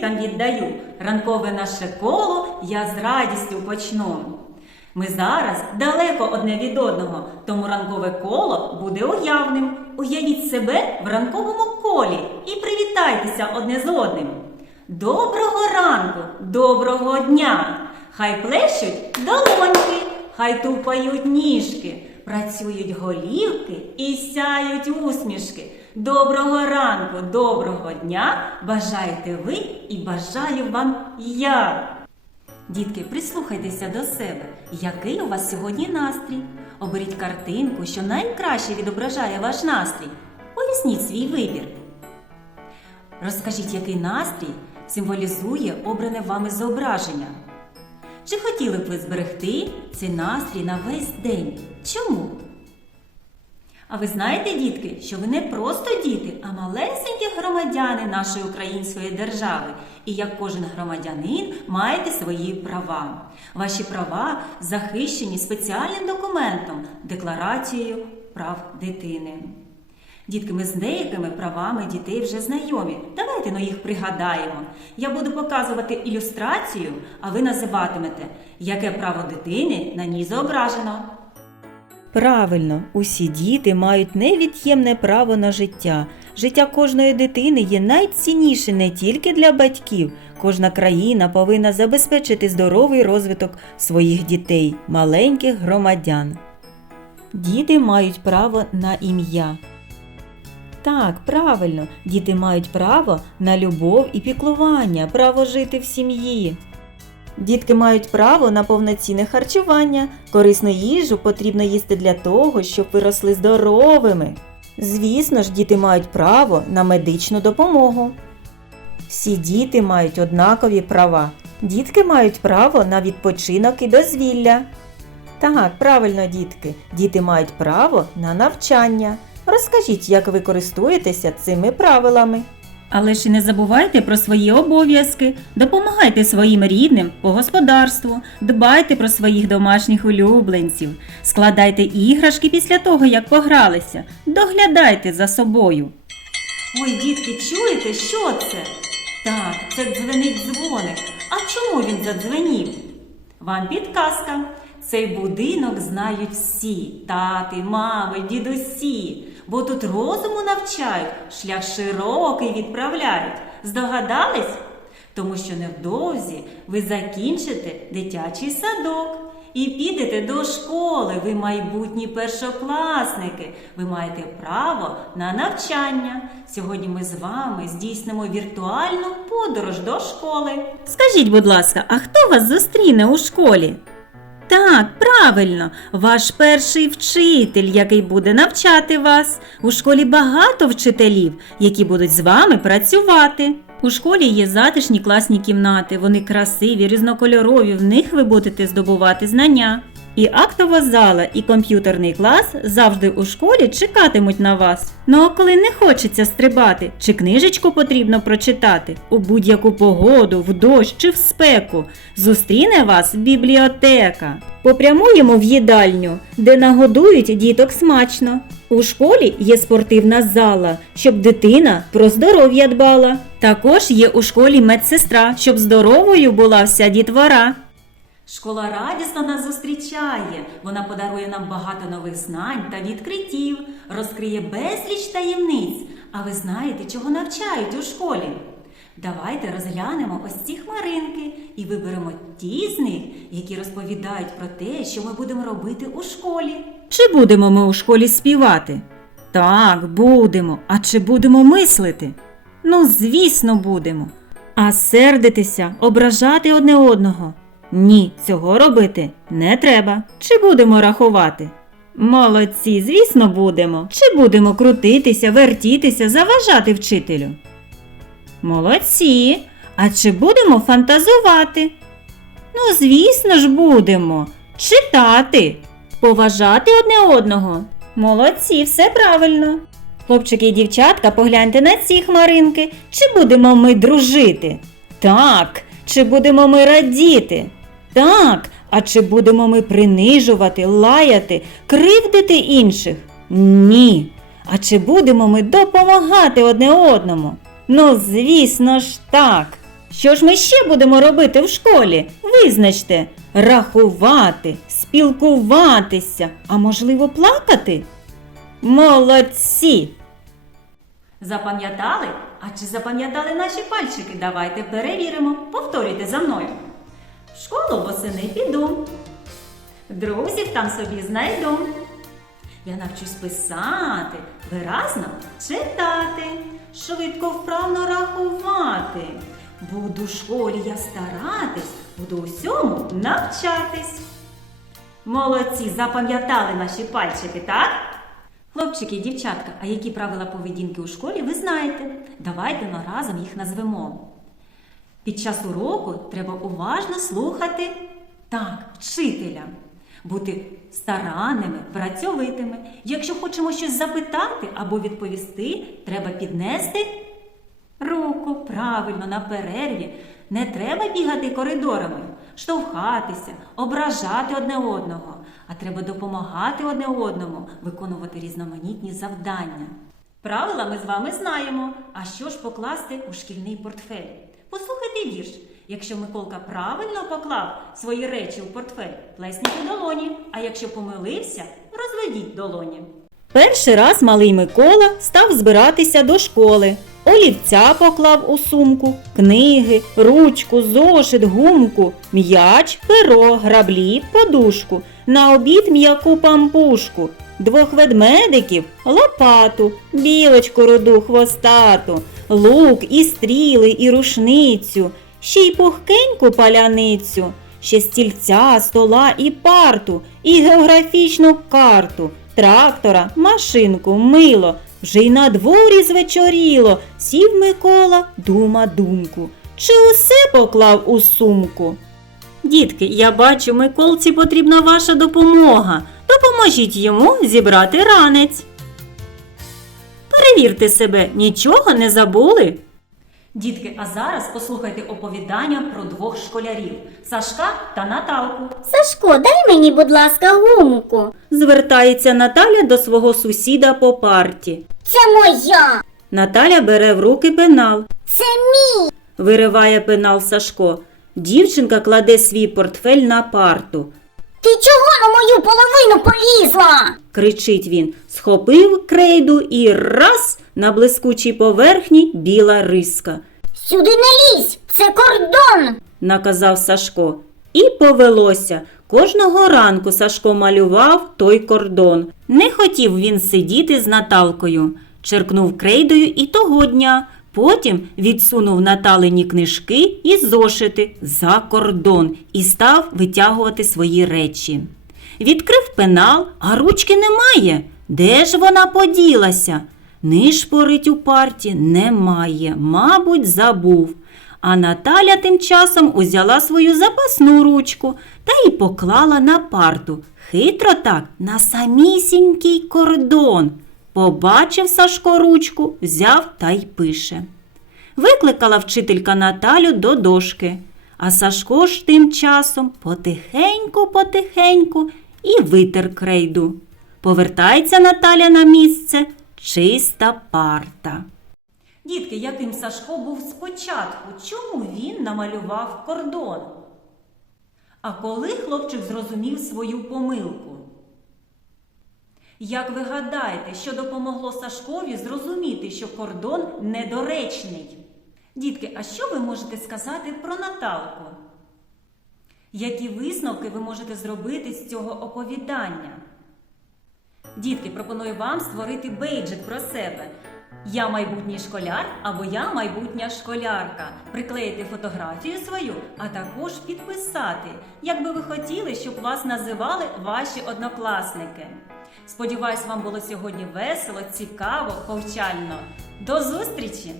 діткам віддаю. Ранкове наше коло я з радістю почну. Ми зараз далеко одне від одного, тому ранкове коло буде уявним. Уявіть себе в ранковому колі і привітайтеся одне з одним. Доброго ранку, доброго дня! Хай плещуть долоньки, хай тупають ніжки, працюють голівки і сяють усмішки. Доброго ранку, доброго дня! Бажаєте ви і бажаю вам я! Дітки, прислухайтеся до себе, який у вас сьогодні настрій. Оберіть картинку, що найкраще відображає ваш настрій. Поясніть свій вибір. Розкажіть, який настрій символізує обране вами зображення. Чи хотіли б ви зберегти цей настрій на весь день? Чому? А ви знаєте, дітки, що ви не просто діти, а малесенькі громадяни нашої української держави. І як кожен громадянин маєте свої права. Ваші права захищені спеціальним документом Декларацією прав дитини. Дітки, ми з деякими правами дітей вже знайомі. Давайте ну, їх пригадаємо. Я буду показувати ілюстрацію, а ви називатимете, яке право дитини на ній зображено. Правильно, усі діти мають невід'ємне право на життя. Життя кожної дитини є найцінніше не тільки для батьків. Кожна країна повинна забезпечити здоровий розвиток своїх дітей, маленьких громадян. Діти мають право на ім'я. Так, правильно, діти мають право на любов і піклування, право жити в сім'ї. Дітки мають право на повноцінне харчування. Корисну їжу потрібно їсти для того, щоб ви росли здоровими. Звісно ж, діти мають право на медичну допомогу. Всі діти мають однакові права. Дітки мають право на відпочинок і дозвілля. Так, правильно, дітки, діти мають право на навчання. Розкажіть, як ви користуєтеся цими правилами. Але ж і не забувайте про свої обов'язки, допомагайте своїм рідним по господарству, дбайте про своїх домашніх улюбленців, складайте іграшки після того, як погралися, доглядайте за собою. Ой, дітки, чуєте, що це? Так, це дзвенить дзвоник. А чому він задзвенів? Вам підказка. Цей будинок знають всі тати, мами, дідусі, бо тут розуму навчають, шлях широкий відправляють. Здогадались? Тому що невдовзі ви закінчите дитячий садок і підете до школи. Ви майбутні першокласники. Ви маєте право на навчання. Сьогодні ми з вами здійснимо віртуальну подорож до школи. Скажіть, будь ласка, а хто вас зустріне у школі? Так, правильно, ваш перший вчитель, який буде навчати вас. У школі багато вчителів, які будуть з вами працювати. У школі є затишні класні кімнати, вони красиві, різнокольорові, в них ви будете здобувати знання. І актова зала, і комп'ютерний клас завжди у школі чекатимуть на вас. Ну а коли не хочеться стрибати, чи книжечку потрібно прочитати у будь-яку погоду, в дощ чи в спеку, зустріне вас бібліотека. Попрямуємо в їдальню, де нагодують діток смачно. У школі є спортивна зала, щоб дитина про здоров'я дбала. Також є у школі медсестра, щоб здоровою була вся дітвора. Школа радісно нас зустрічає. Вона подарує нам багато нових знань та відкриттів, розкриє безліч таємниць. А ви знаєте, чого навчають у школі? Давайте розглянемо ось ці хмаринки і виберемо ті з них, які розповідають про те, що ми будемо робити у школі. Чи будемо ми у школі співати? Так, будемо. А чи будемо мислити? Ну, звісно, будемо. А сердитися, ображати одне одного. Ні, цього робити не треба. Чи будемо рахувати? Молодці, звісно, будемо. Чи будемо крутитися, вертітися, заважати вчителю? Молодці. А чи будемо фантазувати? Ну, звісно ж, будемо. Читати, поважати одне одного. Молодці, все правильно. Хлопчики і дівчатка, погляньте на ці хмаринки. Чи будемо ми дружити? Так. Чи будемо ми радіти? Так. А чи будемо ми принижувати, лаяти, кривдити інших? Ні. А чи будемо ми допомагати одне одному? Ну, звісно ж, так. Що ж ми ще будемо робити в школі? Визначте рахувати, спілкуватися, а можливо плакати? Молодці! Запам'ятали? А чи запам'ятали наші пальчики? Давайте перевіримо. Повторюйте за мною. Школу восени піду. Друзів там собі знайду. Я навчусь писати, виразно читати, швидко вправно рахувати. Буду в школі я старатись, буду усьому навчатись. Молодці, запам'ятали наші пальчики, так? Хлопчики дівчатка, а які правила поведінки у школі ви знаєте? Давайте ми разом їх назвемо. Під час уроку треба уважно слухати так, вчителя, бути старанними, працьовитими. Якщо хочемо щось запитати або відповісти, треба піднести руку правильно на перерві. Не треба бігати коридорами, штовхатися, ображати одне одного, а треба допомагати одне одному виконувати різноманітні завдання. Правила ми з вами знаємо. А що ж покласти у шкільний портфель? Вірш. Якщо Миколка правильно поклав свої речі у портфель, плесніть у долоні. А якщо помилився, розведіть долоні. Перший раз малий Микола став збиратися до школи. Олівця поклав у сумку, книги, ручку, зошит, гумку, м'яч, перо, граблі, подушку, на обід м'яку пампушку, двох ведмедиків, лопату, білочку руду хвостату, лук і стріли, і рушницю, ще й пухкеньку паляницю, ще стільця, стола і парту, і географічну карту, трактора, машинку, мило. Вже й на дворі звечоріло, сів Микола, дума думку. Чи усе поклав у сумку? Дітки, я бачу, Миколці потрібна ваша допомога. Допоможіть йому зібрати ранець. Перевірте себе, нічого не забули. Дітки, а зараз послухайте оповідання про двох школярів Сашка та Наталку. Сашко, дай мені, будь ласка, гумку. Звертається Наталя до свого сусіда по парті. Це моя. Наталя бере в руки пенал. Це мій. Вириває пенал Сашко. Дівчинка кладе свій портфель на парту. Ти чого на мою половину полізла? Кричить він, схопив крейду і раз на блискучій поверхні біла риска. Сюди не лізь. Це кордон. наказав Сашко. І повелося. Кожного ранку Сашко малював той кордон. Не хотів він сидіти з Наталкою. Черкнув крейдою і того дня. Потім відсунув Наталині книжки і зошити за кордон і став витягувати свої речі. Відкрив пенал, а ручки немає. Де ж вона поділася? Нишпорить у парті немає, мабуть, забув. А Наталя тим часом узяла свою запасну ручку та й поклала на парту. Хитро так, на самісінький кордон. Побачив Сашко ручку, взяв та й пише. Викликала вчителька Наталю до дошки, а Сашко ж тим часом потихеньку, потихеньку і витер крейду. Повертається Наталя на місце, чиста парта. Дітки, яким Сашко був спочатку, чому він намалював кордон? А коли хлопчик зрозумів свою помилку? Як ви гадаєте, що допомогло Сашкові зрозуміти, що кордон недоречний? Дітки, а що ви можете сказати про Наталку? Які висновки ви можете зробити з цього оповідання? Дітки, пропоную вам створити бейджик про себе. Я майбутній школяр або я майбутня школярка. Приклеїти фотографію свою, а також підписати, як би ви хотіли, щоб вас називали ваші однокласники. Сподіваюсь, вам було сьогодні весело, цікаво, повчально. До зустрічі!